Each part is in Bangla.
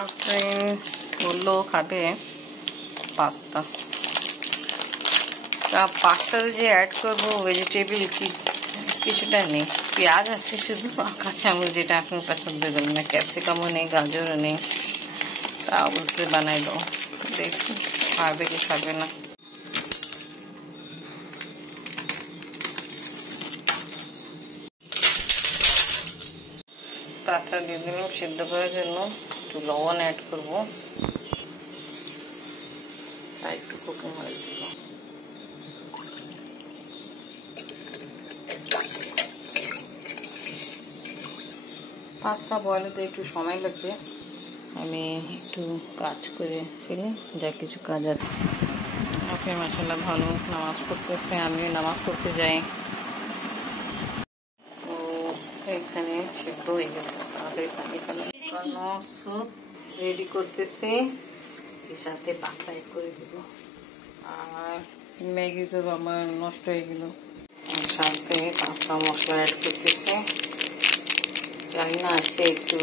আফরিন বললো খাবে পাস্তা। পাস্তাতে যে অ্যাড করবো ভেজিটেবল কিছুটা নেই, পেঁয়াজ আছে শুধু, কাঁচামরিচ যেটা আপনি পছন্দ করবেন না, ক্যাপসিকামও নেই, গাজরও নেই। তাও বলতে বানাই দাও, দেখি খাবে কি খাবে না। পাস্তা দিয়ে দিলাম সিদ্ধ করার জন্য, একটু লবণ অ্যাড করবো আর একটু কুকিং অয়েল দিব। পাস্তা বয়েল হতে একটু সময় লাগবে, আমি একটু কাজ করে ফেলি, যা কিছু কাজ আছে। আপনি মাশাআল্লাহ ভালো নামাজ পড়তেছে, আমিও নামাজ পড়তে যাই। তো এখানে সিদ্ধ হয়ে গেছে, তাড়াতাড়ি পানি ফেলে স্যুপ রেডি করতেছি, এর সাথে পাস্তা অ্যাড করে দেবো। আর ম্যাগি স্যুপ আমার নষ্ট হয়ে গেল, সাথে পাস্তা মশলা অ্যাড করতেছি। জানি না আজকে একটু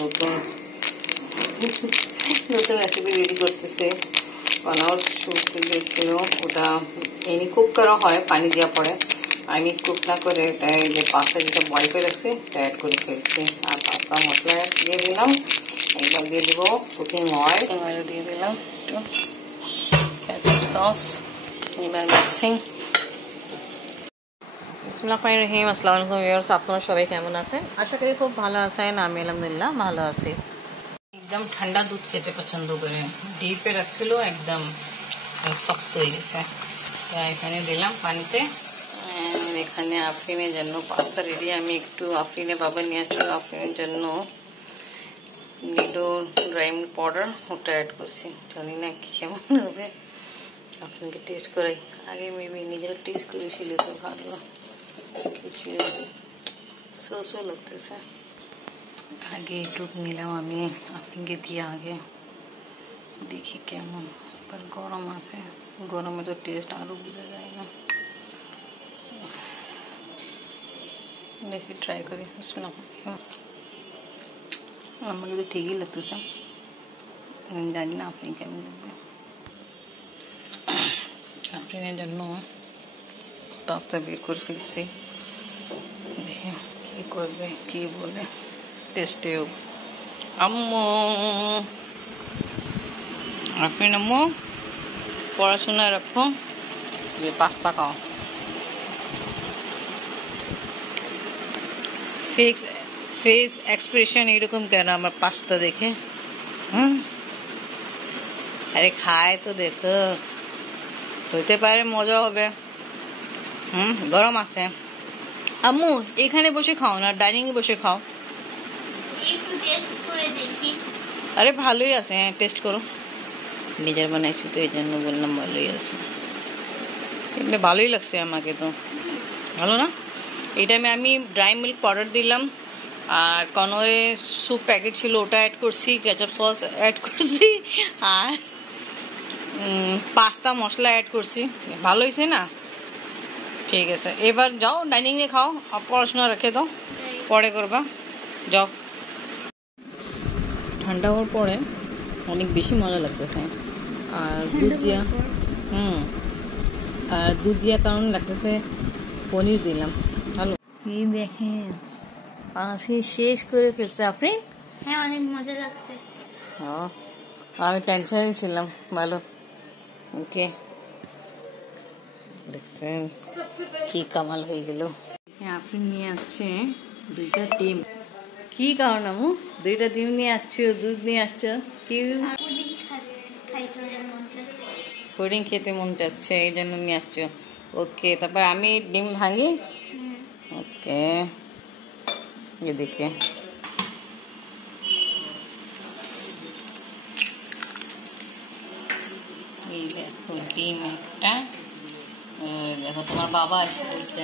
নতুন নতুন রেসিপি রেডি করতেছে। বানাওয়ার স্যুপ ছিল, ওটা এমনি কুক করা হয় পানি দেওয়া পরে, আমি কুক না করে এটা যে পাস্তা যেটা বয়েল করে রাখছি এটা অ্যাড করে ফেলছি। আর পাস্তা মশলা দিয়ে দিলাম, একবার দিয়ে দিব কুকিং অয়েল দিয়ে দিলাম, একটু কেচাপ সস, এবার মিক্সিং। বিসমিল্লাহির রহিম, আসসালামু আলাইকুম ভিউয়ার্স, আপনারা সবাই কেমন আছেন? আশা করি খুব ভালো আছেন। আমি আলহামদুলিল্লাহ ভালো আছি। একদম ঠান্ডা দুধ খেতে পছন্দ করে, ডিপে রাখছিল একদম শক্ত হয়ে গেছে, এখানে দিলাম পানিতে। এখানে আফরিনের জন্য পাস্তা রেডি। আমি একটু আফরিনে বাবা নিয়ে আসছিল, আফরিনের জন্য নিডো ড্রাই মিল্ক পাউডার ওটা অ্যাড করছি। জানি না কেমন হবে, আপনাকে টেস্ট করাই। আগে মেবি নিজেরা টেস্ট করেছিল তো ভালো কিছু সসও লাগতেছে। আগে একটু নিলাম আমি আপনাকে দিয়ে, আগে দেখি কেমন। এবার গরম আছে, গরমে তো টেস্ট আরও বোঝা যায় না। দেখি ট্রাই করি। আমাকে তো ঠিকই লাগতেছে, জানি না আপনি কেমন লাগবে। আপনার জন্য পাস্তা বের করে ফেলছি, দেখি কি করবে কি বলে। টেস্টেও আম্মু, আপনি আম্মু পড়াশোনা রাখো, যে পাস্তা খাও। ফেস এক্সপ্রেশন এরকম কেন আমার পাস্তা দেখে? আরে খায় তো দেখো, হইতে পারে মজা হবে। গরম আছে। আম্মু এখানে বসে খাও না, ডাইনিং এ বসে খাও। আরে ভালোই আছে, হ্যাঁ টেস্ট করো। নিজের বানাইছি তো এই জন্য বললাম ভালোই আছে। এমনি ভালোই লাগছে আমাকে তো, ভালো না? এটা আমি ড্রাই মিল্ক পাউডার দিলাম, আর কর্নরে স্যুপ প্যাকেট ছিল ওটা অ্যাড করছি, কেচাপ সস অ্যাড করছি, আর পাস্তা মশলা অ্যাড করছি। ভালো হয়েছে না? ঠিক আছে, এবার যাও ডাইনিং এ খাও, পড়াশোনা রেখে দাও, পরে করবা, যাও। ঠান্ডা হওয়ার পরে অনেক বেশি মজা লাগতেছে। আর দুধ দিয়া আর দুধ দিয়া কারণ লাগতেছে, পনির দিলাম। ভালো কি দেখেন, আফরিন শেষ করে ফেলছে। আফরিন হ্যাঁ অনেক মজা লাগছে। আমি টেনশনে ছিলাম। ভালো, ওকে দেখছেন কি কামাল হয়ে গেল। আফরিন নিয়ে আসছে 2টা ডিম। কি কারণ আমু 2টা ডিম নিয়ে আসছো, দুধ নিয়ে আসছো? কি পুডিং খেতে মন চাচ্ছে এই জন্য নিয়ে আসছো? ওকে, তারপর আমি ডিম ভাঙি। ওকে, এদিকে এই দেখো ডিম একটা, দেখো তোমার বাবা এসে বলছে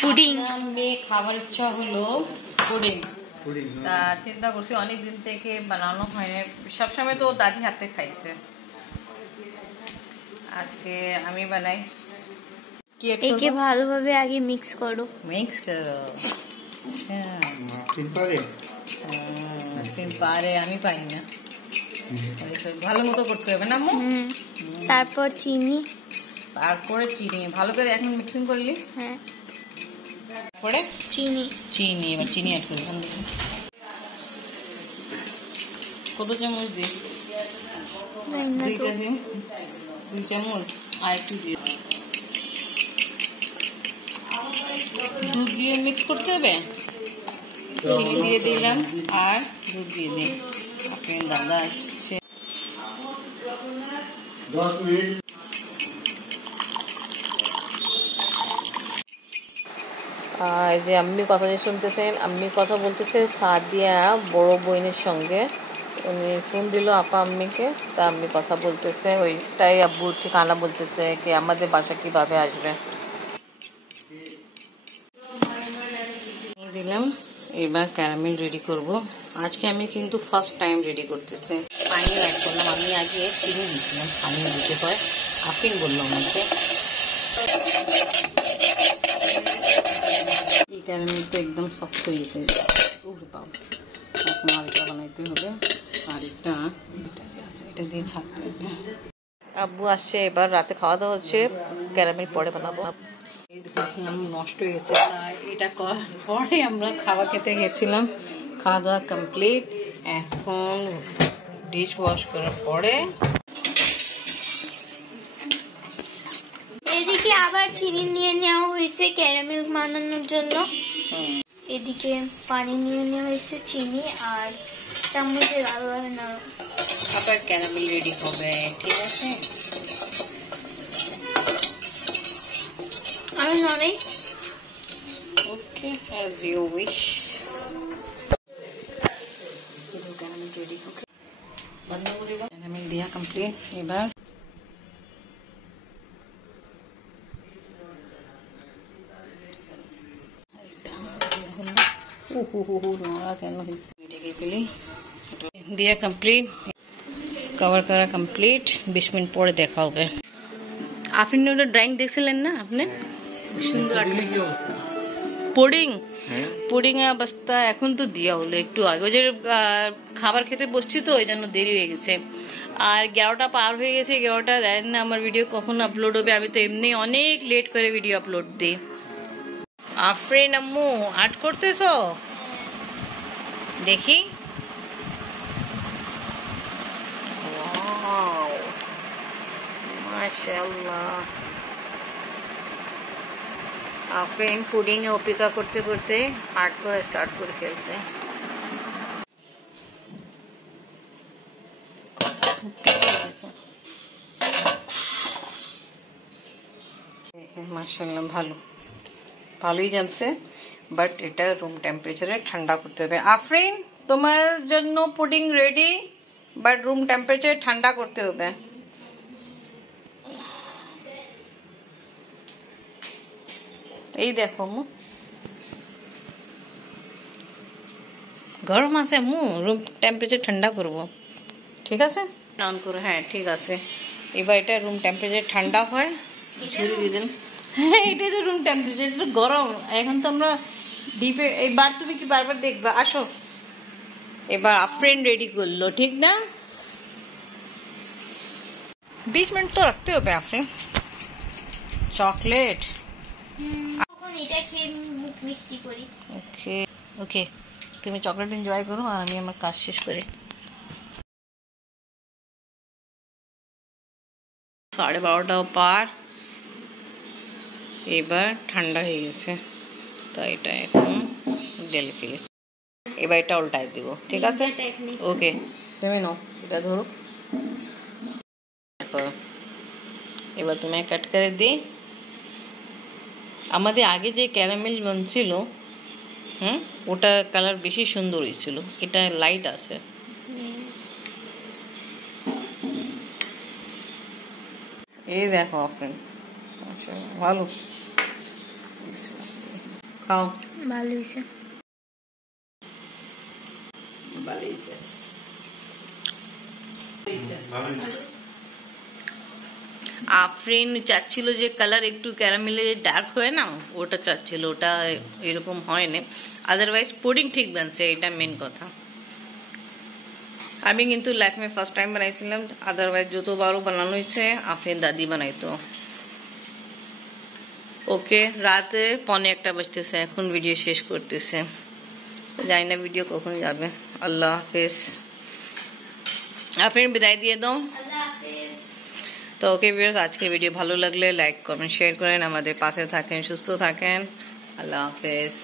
পুডিং খাবার ইচ্ছা হলো পুডিং। তা চিন্তা করছি অনেকদিন থেকে বানানো হয়নি, সবসময় তো দাদি হাতে খাইছে, আজকে আমি বানাই। একে ভালোভাবে আগে মিক্স করো। পারে, আমি পারি না। ভালো মতো করতে হবে না আম্মু? তারপর চিনি, তারপরে চিনি ভালো করে এখন মিক্সিং করলি। হ্যাঁ পরে চিনি, চিনি, এবার চিনি অ্যাড করবি। কত চামচ দিই? দুইটা দিন, 2 চামচ। আর একটু দিয়ে দুধ দিয়ে মিক্স করতে হবে। চিনি দিয়ে দিলাম আর দুধ দিয়ে দিই। আপনি দাদা আসছে। 10 মিনিট। এই যে আম্মি কথা যে শুনতেছেন, আম্মি কথা বলতেছে সাদিয়া বড় বোনের সঙ্গে। উনি ফোন দিল আপা আম্মিকে, তা আম্মি কথা বলতেছে, ওইটাই আব্বু ঠিকানা বলতেছে কি আমাদের বাসা কিভাবে আসবে। দিলাম। এবার ক্যারামেল রেডি করব। আজকে আমি কিন্তু ফার্স্ট টাইম রেডি করতেছি। পানি অ্যাড করলাম, আমি আগে চিনি দিয়েছিলাম, পানি দিতে হয়। আফিন বললো আমাকে। এই ক্যারামেল তো একদম সফট হয়ে গেছে। এখন আলটা বানাইতে হবে। আর এটা দিয়ে ছাড়তে হবে। আব্বু আসছে, এবার রাতে খাওয়া দাওয়া হচ্ছে, ক্যারামেল পরে বানাবো। দেখলাম নষ্ট হয়ে গেছে, তাই এটা করার পরে আমরা খাওয়া খেতে গেছিলাম। খাওয়া দাওয়া কমপ্লিট। এখন ডিশ ওয়াশ করার পরে এদিকে আবার চিনি নিয়ে নেওয়া হয়েছে ক্যারামেল বানানোর জন্য। এদিকে পানি নিয়ে নেওয়া হয়েছে, চিনি আর চামচের আলাদা নাড়ু। আবার ক্যারামেল রেডি হবে, ঠিক আছে? আমি নড়াই। Okay, as you wish. Caramel ready. Okay, বন্ধ করে দাও। ক্যারামেল দিয়া কমপ্লিট। এবার দিয়া কমপ্লিট, কভার করা কমপ্লিট। 20 মিনিট পরে দেখা হবে। আপনি ওটা ড্রয়িং দেখছিলেন না আপনি? সুন্দর পুডিং, পুডিং এর অবস্থা এখন তো দিয়া হলো একটু আগে। ওই যে খাবার খেতে বসছি তো, ওই জন্য দেরি হয়ে গেছে। আর 11টা পার হয়ে গেছে। 11টা দেন না আমার ভিডিও কখন আপলোড হবে। আমি তো এমনি অনেক লেট করে ভিডিও আপলোড দিই। আফরিন আম্মু আর্ট করতেছো? দেখি। ওয়াও, মাশাআল্লাহ। আফরিন পুডিং এ অপেক্ষা করতে করতে আর্ট করা স্টার্ট করে ফেলছে। মাশাআল্লাহ, ভালোই জমছে, বাট এটা রুম টেম্পারেচারে ঠান্ডা করতে হবে। আফরিন, তোমার জন্য পুডিং রেডি, বাট রুম টেম্পারেচারে ঠান্ডা করতে হবে। এই দেখো মু, গরম আছে মু, রুম টেম্পারেচার ঠান্ডা করব, ঠিক আছে? অন করো, হ্যাঁ ঠিক আছে। এবার এটা রুম টেম্পারেচার ঠান্ডা হয়, ঝুড়ি দিয়ে দিন। হ্যাঁ, এটাই তো রুম টেম্পারেচার, এটা গরম। এখন তো আমরা ডিপে, এবার তুমি কি বারবার দেখবা? আসো। এবার আফরিন রেডি করলো, ঠিক না? 20 মিনিট তো রাখতে হবে আফরিন। চকলেট, এখন এটা খেয়ে মুখ মিষ্টি করি। ওকে ওকে, তুমি চকলেট এনজয় করো আর আমি আমার কাজ শেষ করি। 12:30টাও পার। এবার ঠান্ডা হয়ে গেছে, তো এটা এখন ঢেলে ফেলি। এবার এটা উল্টায় দিব, ঠিক আছে? ওকে, তুমি নাও, এটা ধরো। এবার তুমি কাট করে দিই। আমাদের আগে যে ক্যারামেল বানছিল, ওটা কালার বেশি সুন্দর হয়েছিল, এটা লাইট আছে। এই দেখো আপনার, ভালো খাও। ভালো হয়েছে। আফরিন চাচ্ছিল যে কালার একটু ক্যারামেলে ডার্ক হয় না, ওটা চাচ্ছিল, ওটা এরকম হয় না। আদারওয়াইজ পুডিং ঠিক বানছে, এটা মেন কথা। আমি কিন্তু লাইফ में ফার্স্ট টাইম বানাইছিলাম, আদারওয়াইজ যতবারও বানানো হয়েছে আফরিন দাদি বানাইতো। ওকে, রাতে 1:45 বাজতেছে, এখন ভিডিও শেষ করতেছে, জানি না ভিডিও কখন যাবে। আল্লাহ হাফেজ। আফরিন বিদায় দিয়ে দাও। আল্লাহ হাফেজ। তো ওকে ভিউয়ার্স, আজকে ভিডিও ভালো লাগলে লাইক কমেন্ট শেয়ার করেন, আমাদের পাশে থাকেন, সুস্থ থাকেন। আল্লাহ হাফেজ।